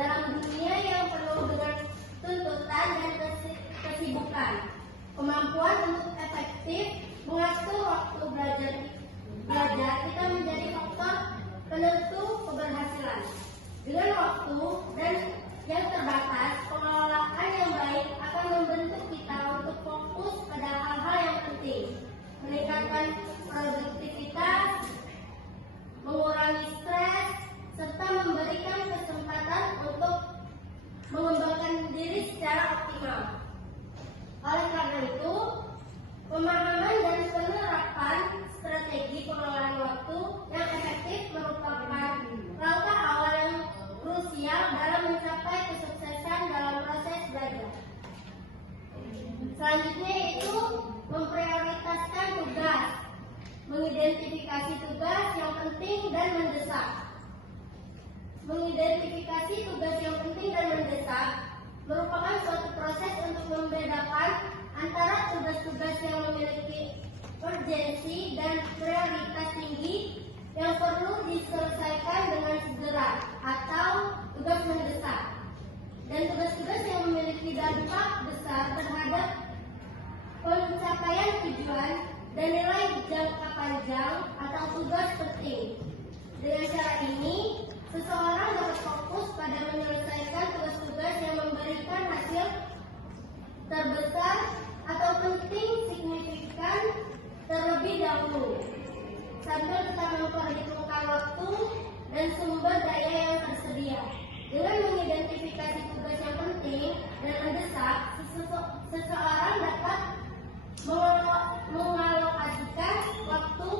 dalam dunia yang penuh dengan tuntutan dan kesibukan. Kemampuan untuk efektif mengatur waktu belajar kita menjadi faktor penentu keberhasilan. Dengan waktu dan yang terbatas, pengelolaan yang baik akan membentuk kita untuk fokus pada hal-hal yang penting, meningkatkan produktivitas, mengurangi stres, serta memberikan kesempatan untuk mengembangkan diri secara optimal. Oleh karena itu, pemahaman dan penerapan strategi pengelolaan waktu yang efektif merupakan langkah awal yang krusial dalam mencapai kesuksesan dalam proses belajar. Selanjutnya yaitu memprioritaskan tugas, mengidentifikasi tugas yang penting dan mendesak. Mengidentifikasi tugas yang penting dan mendesak merupakan suatu proses untuk membedakan antara tugas-tugas yang memiliki urgensi dan prioritas tinggi yang perlu diselesaikan dengan segera atau tugas mendesak, dan tugas-tugas yang memiliki dampak besar terhadap pencapaian tujuan dan nilai jangka panjang atau tugas penting. Dengan cara ini, seseorang dapat fokus pada menyelesaikan tugas-tugas yang memberikan hasil terbesar atau penting signifikan terlebih dahulu, sambil tetap memperhitungkan waktu dan sumber daya yang tersedia. Dengan mengidentifikasi tugas yang penting dan mendesak, seseorang dapat mengalokasikan waktu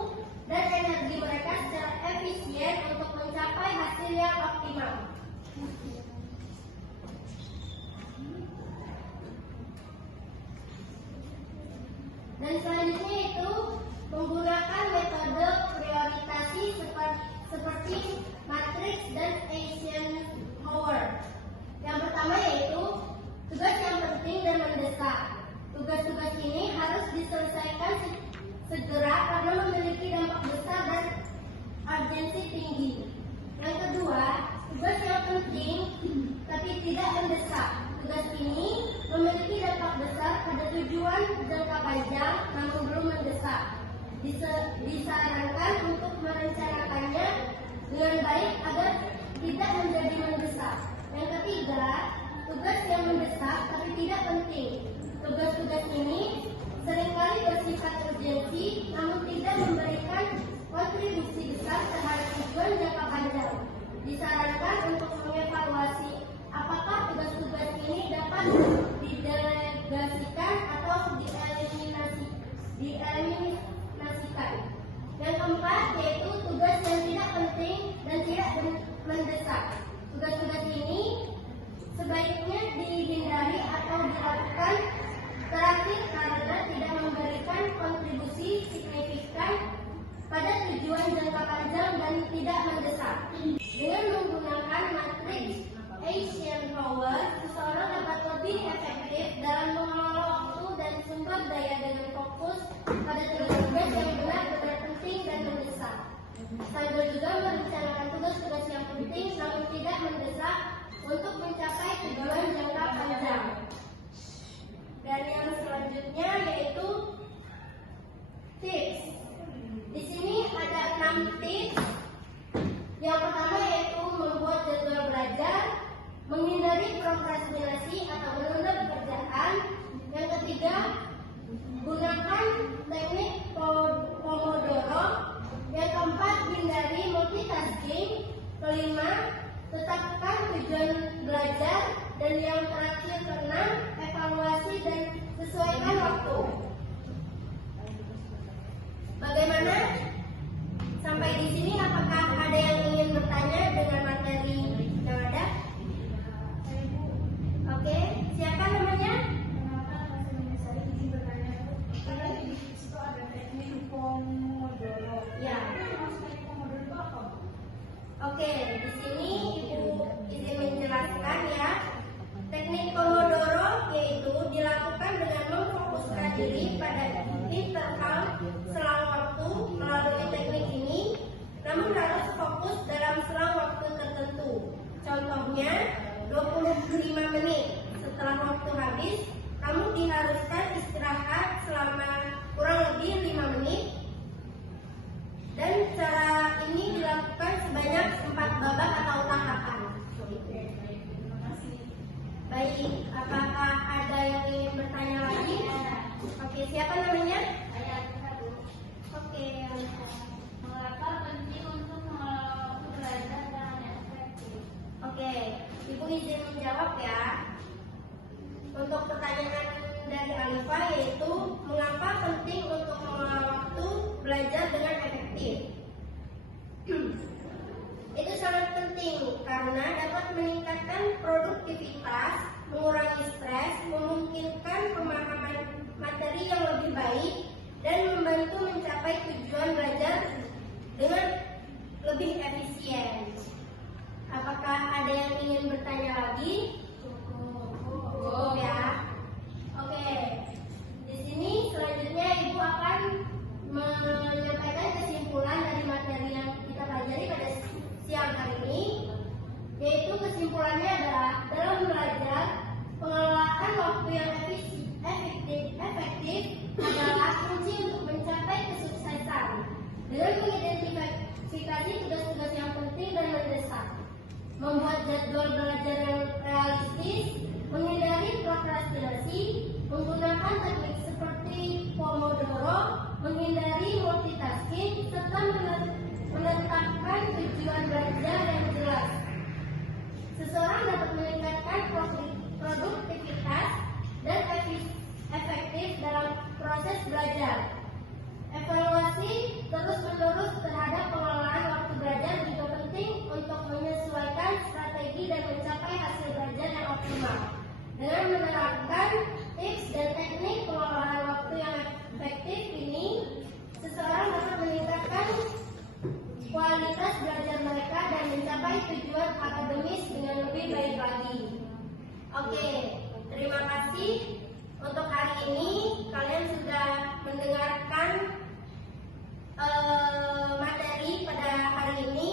dan energi mereka secara efisien untuk mencapai hasil yang optimal. Dan selanjutnya itu menggunakan metode prioritasi seperti matriks dan Eisenhower. Yang pertama yaitu tugas yang penting dan mendesak. Tugas-tugas ini harus diselesaikan segera karena memiliki dampak besar dan urgensi tinggi. Yang kedua, tugas yang penting tapi tidak mendesak. Tugas ini memiliki dampak besar pada tujuan jangka panjang namun belum mendesak. Disarankan untuk merencanakannya dengan baik agar tidak menjadi mendesak. Yang ketiga, tugas yang mendesak tapi tidak penting. Tugas-tugas ini seringkali bersifat urgensi namun tidak memberikan kontribusi besar terhadap tujuan jangka panjang. Disarankan untuk mengevaluasi apakah tugas-tugas ini dapat didelegasikan atau dieliminasikan. Yang keempat yaitu tugas yang tidak penting dan tidak mendesak. Tugas-tugas ini sebaiknya dihindari atau dilakukan terakhir karena tidak memberikan kontribusi signifikan pada tujuan jangka panjang dan tidak mendesak. Dengan menggunakan matriks Eisenhower, seseorang dapat lebih efektif dalam mengelola waktu dan sumber daya dengan fokus pada tugas-tugas yang benar-benar penting dan mendesak. Sambil juga merencanakan tugas-tugas yang penting namun tidak mendesak untuk mencapai tujuan jangka panjang. Dan yang selanjutnya yaitu tips. Di sini ada 6 tips. Yang pertama yaitu membuat jadwal belajar, menghindari prokrastinasi atau menunda pekerjaan. Yang ketiga, gunakan teknik Pomodoro. Yang keempat, hindari multitasking. Kelima, tetapkan tujuan belajar. Dan yang terakhir, keenam, evaluasi dan sesuaikan waktu. Bagaimana? Sampai di sini apakah ada yang ingin bertanya dengan materi yang ada? Oke, siapa namanya? Saya ingin bertanya, karena di situ ada teknik Pomodoro. Ya. Teknik Pomodoro itu apa? Oke, di sini Ibu izin menjelaskan ya. Teknik Pomodoro yaitu dilakukan dengan memfokuskan diri pada interval selang waktu melalui teknik ini, namun harus fokus dalam selang waktu tertentu. Baik, apakah ada yang ingin bertanya lagi? Oke, siapa namanya? Oke, Mengapa penting untuk belajar dengan efektif? oke, Ibu izin menjawab ya. Untuk pertanyaan dari Alifa yaitu mengapa penting untuk mengelola waktu belajar dengan efektif? Itu sangat penting karena dapat meningkatkan produktivitas, mengurangi stres, memungkinkan pemahaman materi yang lebih baik, dan membantu mencapai tujuan belajar dengan lebih efisien. Apakah ada yang ingin bertanya lagi? Cukup ya. Oke. Di sini selanjutnya Ibu akan menyampaikan kesimpulan dari materi yang kita pelajari pada siang hari ini, yaitu kesimpulannya adalah dalam belajar pengelolaan waktu yang efektif adalah kunci untuk mencapai kesuksesan dengan mengidentifikasi tugas-tugas yang penting dan mendesak, membuat jadwal belajar yang realistis, menghindari prokrastinasi, menggunakan teknik seperti Pomodoro, menghindari multitasking, serta menetapkan tujuan belajar yang jelas. Seseorang dapat meningkatkan produktivitas dan efektif dalam proses belajar. Evaluasi terus-menerus terhadap pengelolaan waktu belajar juga penting untuk menyesuaikan strategi dan mencapai hasil belajar yang optimal. Dengan menerapkan tips dan teknik pengelolaan waktu yang efektif ini, seseorang dapat meningkatkan kualitas belajar mereka dan mencapai tujuan akademis dengan lebih baik lagi. Oke, terima kasih. Untuk hari ini kalian sudah mendengarkan materi pada hari ini.